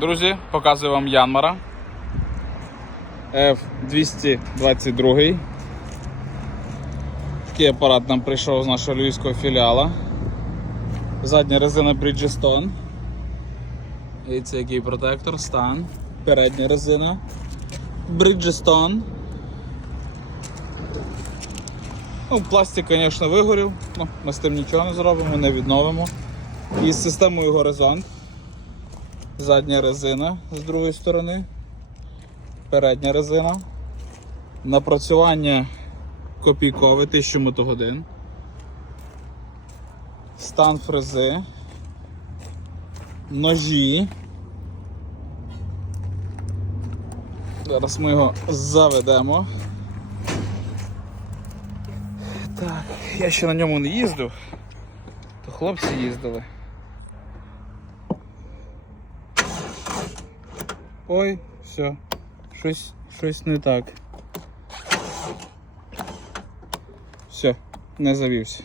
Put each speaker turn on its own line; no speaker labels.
Друзі, показую вам Янмара F222. Такий апарат нам прийшов з нашого львівського філіала. Задня резина Bridgestone. І це який протектор, стан. Передня резина. Bridgestone. Ну, пластик, звісно, вигорів, ну, ми з тим нічого не зробимо, не відновимо. І з системою горизонт. Задня резина з другої сторони. Передня резина. Напрацювання копійкове 1000 мотогодин. Стан фрези. Ножі. Зараз ми його заведемо. Так, я ще на ньому не їздив, то хлопці їздили. Ой, все, щось, щось не так. Все, не завівся.